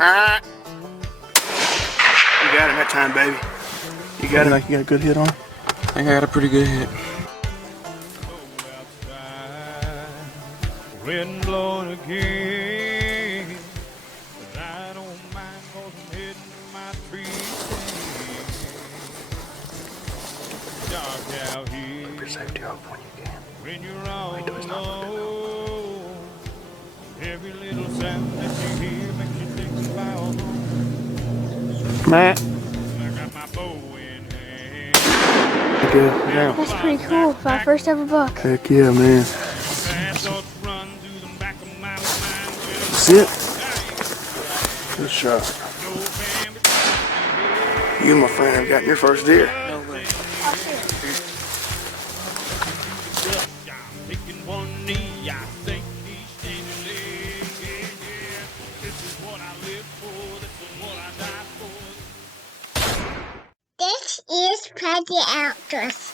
Ah. You got him that time, baby. You got it. Like you got a good hit on him? I think I got a pretty good hit. Wind blowing again, but I don't mind 'cause I'm heading to my tree. Dark out here. Keep your safety off when you can. When you're all alone, every little sound that you hear makes you think about home. Matt. I got my bow in hand. Good. Yeah. That's pretty cool. My first ever buck. Heck yeah, man. That's it. Good shot. You, my friend, have gotten your first deer. No way. This is Pretty Outdoors.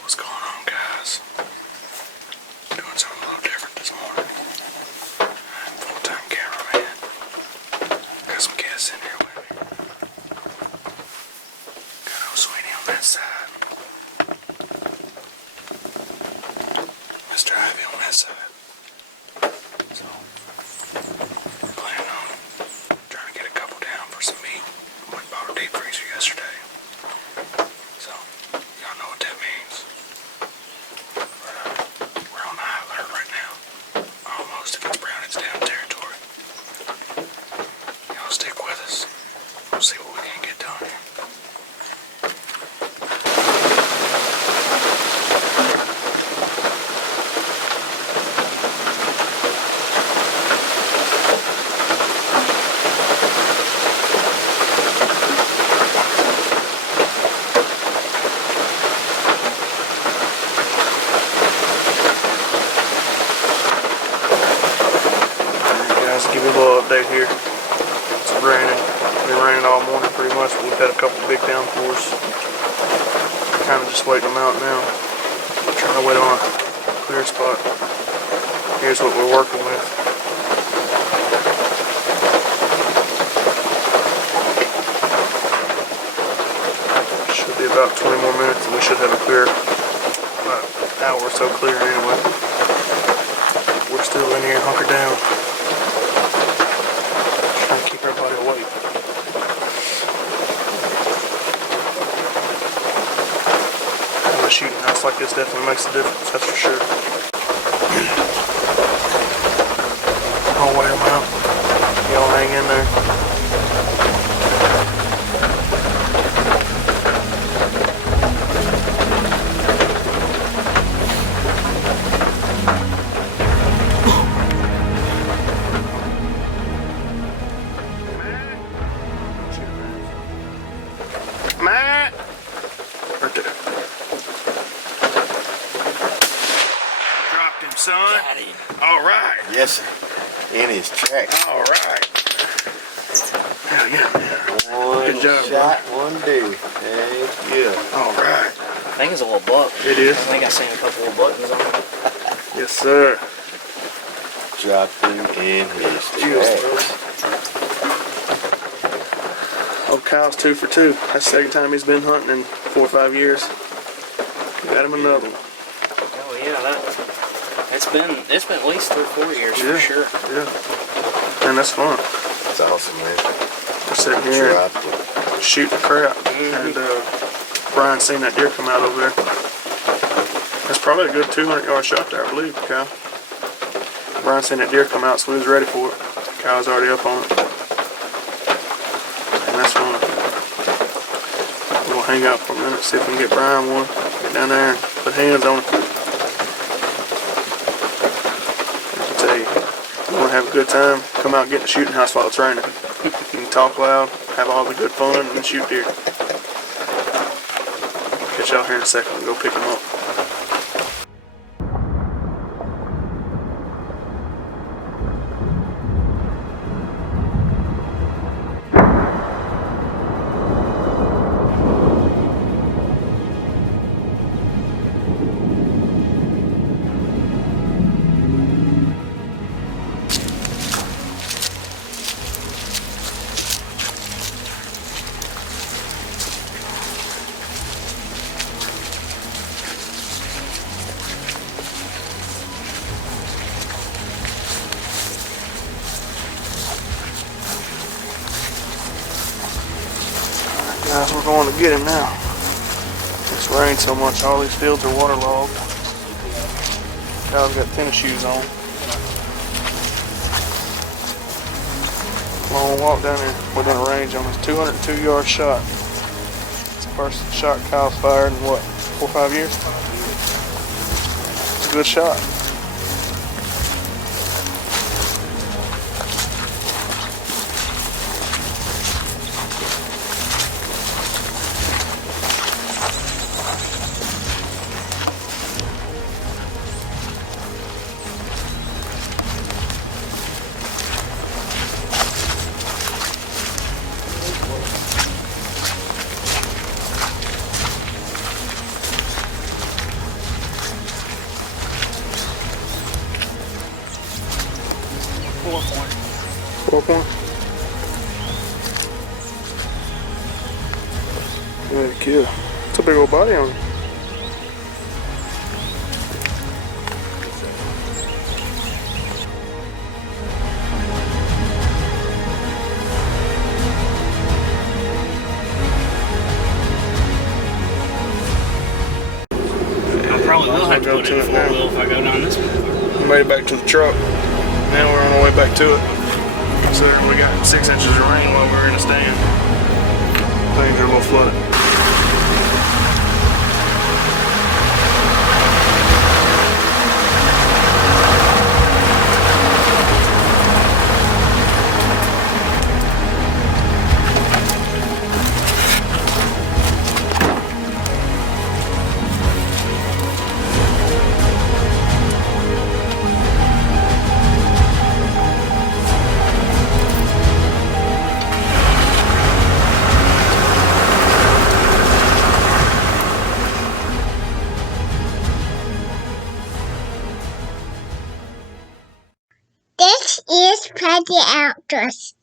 What's going on, guys? Doing something a little different this morning. I'm full-time cameraman. Got some guests in here with me. Got old Sweeney on that side. Mr. Ivey on that side. So, planning on trying to get a couple down for some meat. Went and bought a deep freezer yesterday. So, y'all know what that means. We're on the high alert right now. Almost. If it's brown, it's down territory. Y'all stick with us. We'll see what we can get done here. Give you a little update here. It's raining. It's been raining all morning pretty much. We've had a couple big downpours. Kind of just waiting them out now. Trying to wait on a clear spot. Here's what we're working with. Should be about 20 more minutes and we should have a clear, about an hour or so clear anyway. We're still in here hunkered down. Trying to keep everybody awake. Having a shooting house like this definitely makes a difference, that's for sure. I'll wait them out. Y'all hang in there. Matt! Right there. Dropped him, son. Got him. All right. Yes, sir. In his tracks. All right. Hell yeah, man. One Good job, shot, one deer. Heck yeah. All right. I think it's a little buck. It is. I think I seen a couple of buttons on it. Yes, sir. Dropped him in his tracks. Old Kyle's 2 for 2. That's the second time he's been hunting in 4 or 5 years. Got him another one. Oh yeah, it's been at least 3 or 4 years Yeah. for sure. Yeah. And that's fun. That's awesome, man. We're sitting here Dropped him. shooting crap. And Brian seen that deer come out over there. That's probably a good 200-yard shot there, I believe, Kyle. Brian seen that deer come out, so he was ready for it. Kyle's already up on it. And that's fun. We'll hang out for a minute, see if we can get Brian one. Get down there and put hands on it. I tell you, you want to have a good time, come out and get in the shooting house while it's raining. You can talk loud, have all the good fun, and shoot deer. Catch y'all here in a second and go pick them up. going to get him now. It's rained so much, all these fields are waterlogged. Kyle's got tennis shoes on. Long walk down here within a range on his 202-yard shot. It's the first shot Kyle's fired in what, 4 or 5 years? It's a good shot. 4 points. Good kill. It's a big old body on him. I probably will have to go to it now if I go down this one. We made it back to the truck. Now we're on our way back to it. So we got 6 inches of rain while we were in the stand. Things are a little flooded. This is Pretty Outdoors.